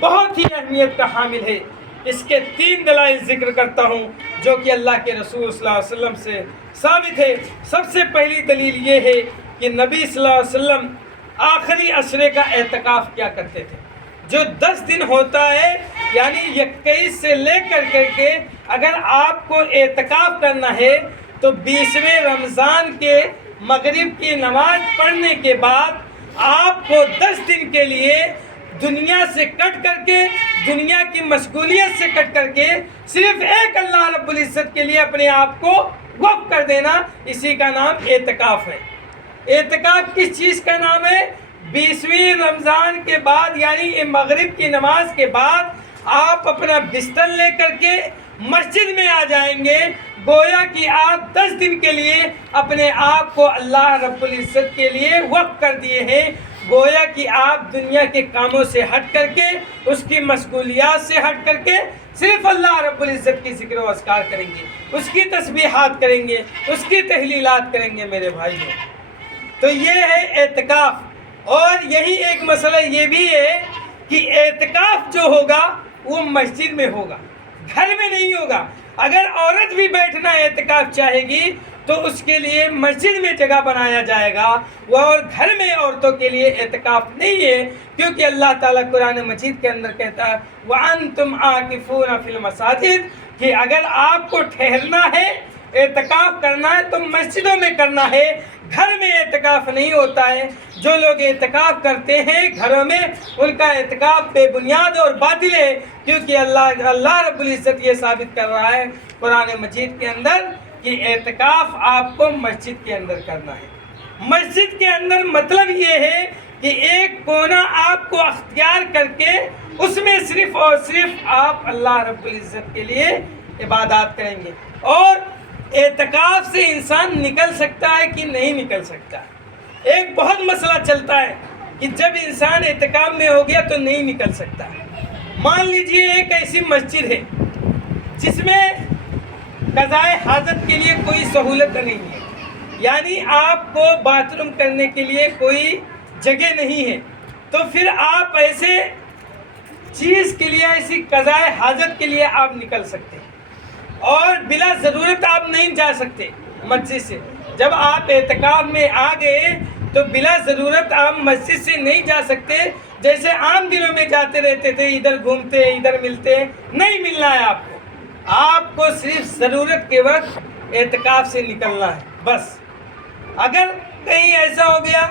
بہت ہی اہمیت کا حامل ہے۔ اس کے 3 دلائل ذکر کرتا ہوں جو کہ اللہ کے رسول صلی اللہ علیہ وسلم سے ثابت ہے۔ سب سے پہلی دلیل یہ ہے کہ نبی صلی اللہ علیہ وسلم آخری عشرے کا اعتکاف کیا کرتے تھے، جو 10 دن ہوتا ہے، یعنی 21 سے لے کر کے اگر آپ کو اعتکاف کرنا ہے تو 20ویں رمضان کے مغرب کی نماز پڑھنے کے بعد آپ کو 10 دن کے لیے دنیا سے کٹ کر کے، دنیا کی مشغولیت سے کٹ کر کے صرف ایک اللہ رب العزت کے لیے اپنے آپ کو وقف کر دینا، اسی کا نام اعتکاف ہے۔ اعتکاف کس چیز کا نام ہے؟ 20ویں رمضان کے بعد، یعنی مغرب کی نماز کے بعد آپ اپنا بستر لے کر کے مسجد میں آ جائیں گے، گویا کہ آپ 10 دن کے لیے اپنے آپ کو اللہ رب العزت کے لیے وقف کر دیے ہیں۔ گویا کہ آپ دنیا کے کاموں سے ہٹ کر کے، اس کی مشغولیات سے ہٹ کر کے صرف اللہ رب العزت کی ذکر و اذکار کریں گے، اس کی تسبیحات کریں گے، اس کی تحلیلات کریں گے میرے بھائیوں۔ تو یہ ہے اعتکاف۔ اور یہی ایک مسئلہ یہ بھی ہے کہ اعتکاف جو ہوگا وہ مسجد میں ہوگا، گھر میں نہیں ہوگا۔ اگر عورت بھی بیٹھنا اعتکاف چاہے گی تو اس کے لیے مسجد میں جگہ بنایا جائے گا، اور گھر میں عورتوں کے لیے اعتکاف نہیں ہے، کیونکہ اللہ تعالیٰ قرآن مجید کے اندر کہتا ہے وَأَنْتُمْ عَاكِفُونَ فِي الْمَسَاجِدِ، کہ اگر آپ کو ٹھہرنا ہے، اعتکاف کرنا ہے تو مسجدوں میں کرنا ہے، گھر میں اعتکاف نہیں ہوتا ہے۔ جو لوگ اعتکاف کرتے ہیں گھروں میں، ان کا اعتکاف بے بنیاد اور باطل ہے، کیونکہ اللہ رب العزت یہ ثابت کر رہا ہے قرآن مجید کے اندر کہ اعتکاف آپ کو مسجد کے اندر کرنا ہے۔ مسجد کے اندر مطلب یہ ہے کہ ایک کونا آپ کو اختیار کر کے اس میں صرف اور صرف آپ اللہ رب العزت کے لیے عبادات کریں گے۔ اور اعتکاف سے انسان نکل سکتا ہے کہ نہیں نکل سکتا؟ ایک بہت مسئلہ چلتا ہے کہ جب انسان اعتکاف میں ہو گیا تو نہیں نکل سکتا۔ مان لیجئے ایک ایسی مسجد ہے جس میں قضائے حاجت کے لیے کوئی سہولت نہیں ہے، یعنی آپ کو باتھ روم کرنے کے لیے کوئی جگہ نہیں ہے، تو پھر آپ ایسے چیز کے لیے، ایسی قضائے حاجت کے لیے آپ نکل سکتے ہیں، اور بلا ضرورت آپ نہیں جا سکتے مسجد سے۔ جب آپ اعتکاف میں آ گئے تو بلا ضرورت آپ مسجد سے نہیں جا سکتے، جیسے عام دنوں میں جاتے رہتے تھے، ادھر گھومتے ادھر ملتے، نہیں ملنا ہے آپ کو۔ آپ کو صرف ضرورت کے وقت اعتکاف سے نکلنا ہے بس۔ اگر کہیں ایسا ہو گیا،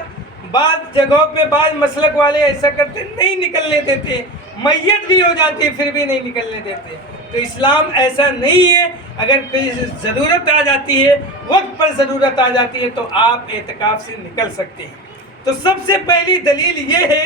بعض جگہوں پہ بعض مسلک والے ایسا کرتے، نہیں نکلنے دیتے، میت بھی ہو جاتی ہے پھر بھی نہیں نکلنے دیتے، تو اسلام ایسا نہیں ہے۔ اگر کوئی ضرورت آ جاتی ہے، وقت پر ضرورت آ جاتی ہے تو آپ اعتکاف سے نکل سکتے ہیں۔ تو سب سے پہلی دلیل یہ ہے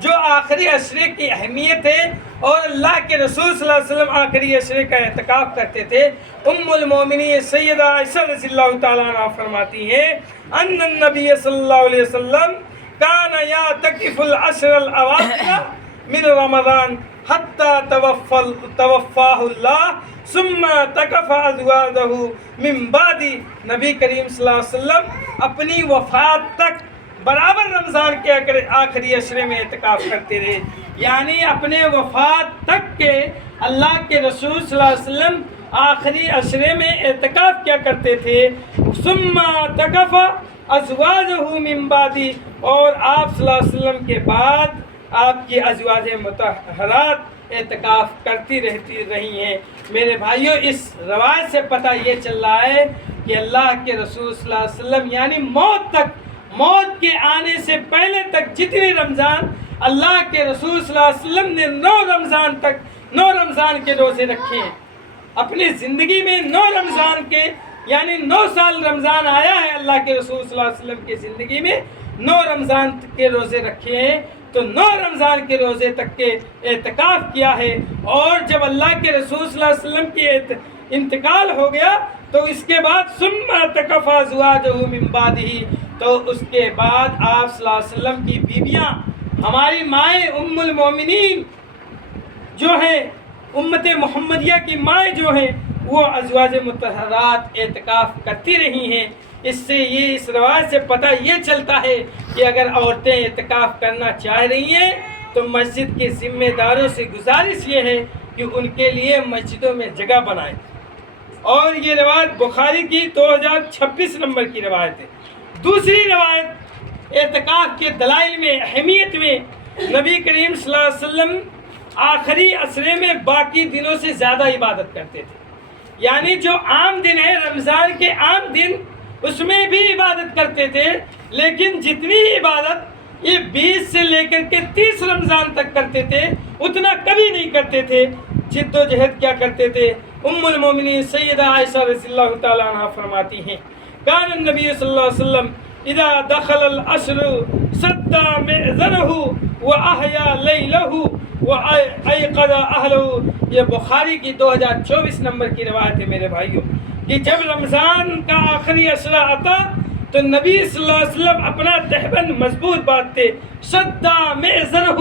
جو آخری عشرے کی اہمیت ہے، اور اللہ کے رسول صلی اللہ علیہ وسلم آخری عشرے کا اعتکاف کرتے تھے۔ ام المومنین سیدہ عائشہ رضی اللہ تعالیٰ عنہا فرماتی ہیں ان النبی صلی اللہ علیہ وسلم کان یعتکف العشر الاواخر من رمضان حتی توفاہ اللہ ثم اعتکف ازواجہ من بعد۔ نبی کریم صلی اللہ علیہ وسلم اپنی وفات تک برابر رمضان کے آخری عشرے میں اعتکاف کرتے رہے، یعنی اپنے وفات تک کے اللہ کے رسول صلی اللہ علیہ وسلم آخری عشرے میں اعتکاف کیا کرتے تھے۔ ثم اعتکف ازواجہ من بعد، اور آپ صلی اللہ علیہ وسلم کے بعد آپ کی ازواج مطہرات اعتکاف کرتی رہی ہیں۔ میرے بھائیوں، اس روایت سے پتہ یہ چل رہا ہے کہ اللہ کے رسول صلی اللہ علیہ وسلم یعنی موت کے آنے سے پہلے تک جتنے رمضان اللہ کے رسول صلی اللہ علیہ وسلم نے 9 رمضان کے روزے رکھے ہیں اپنی زندگی میں۔ 9 رمضان کے، یعنی 9 سال رمضان آیا ہے اللہ کے رسول صلی اللہ علیہ وسلم کی زندگی میں، 9 رمضان کے روزے رکھے ہیں، تو 9 رمضان کے روزے تک کے اعتکاف کیا ہے۔ اور جب اللہ کے رسول صلی اللہ علیہ وسلم کی انتقال ہو گیا تو اس کے بعد ثم اعتکف ازواجہ من بعدہ، تو اس کے بعد آپ صلی اللہ علیہ وسلم کی بیویاں، ہماری مائیں ام المومنین جو ہیں، امت محمدیہ کی مائیں جو ہیں، وہ ازواج مطہرات اعتکاف کرتی رہی ہیں۔ اس سے اس روایت سے پتہ یہ چلتا ہے کہ اگر عورتیں اعتکاف کرنا چاہ رہی ہیں تو مسجد کے ذمہ داروں سے گزارش یہ ہے کہ ان کے لیے مسجدوں میں جگہ بنائیں۔ اور یہ روایت بخاری کی 2026 نمبر کی روایت ہے۔ دوسری روایت اعتکاف کے دلائل میں، اہمیت میں، نبی کریم صلی اللہ علیہ وسلم آخری عشرے میں باقی دنوں سے زیادہ عبادت کرتے تھے۔ یعنی جو عام دن ہے، رمضان کے عام دن، اس میں بھی عبادت کرتے تھے، لیکن جتنی عبادت یہ 20 سے لے کر کے 30 رمضان تک کرتے تھے اتنا کبھی نہیں کرتے تھے۔ جد و جہد کیا کرتے تھے؟ ام المومنین سیدہ عائشہ رضی اللہ تعالیٰ عنہ فرماتی ہیں، کان النبی صلی اللہ علیہ وسلم اذا دخل العشر سد مئذرہ واحیا لیلہ وایقظ اہلہ۔ یہ بخاری کی 2024 نمبر کی روایت ہے میرے بھائیوں، کہ جب رمضان کا آخری عشرہ آتا تو نبی صلی اللہ علیہ وسلم اپنا تہبند مضبوط باندھتے، شدّا مئزرہ،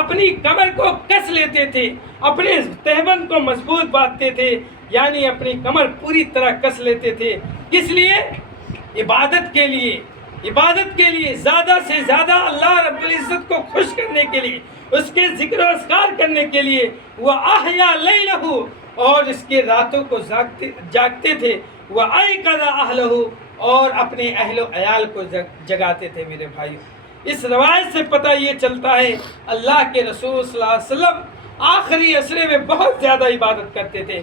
اپنی کمر کو کس لیتے تھے، اپنے تہبند کو مضبوط باندھتے تھے، یعنی اپنی کمر پوری طرح کس لیتے تھے۔ کس لیے؟ عبادت کے لیے، عبادت کے لیے، زیادہ سے زیادہ اللہ رب العزت کو خوش کرنے کے لیے، اس کے ذکر و اذکار کرنے کے لیے۔ وَأَحْيَا لَيْلَهُ، اور اس کے راتوں کو جاگتے تھے۔ وَأَيْقَظَ أَهْلَهُ، اور اپنے اہل و عیال کو جگاتے تھے میرے بھائیوں۔ اس روایت سے پتہ یہ چلتا ہے اللہ کے رسول صلی اللہ علیہ وسلم آخری عشرے میں بہت زیادہ عبادت کرتے تھے۔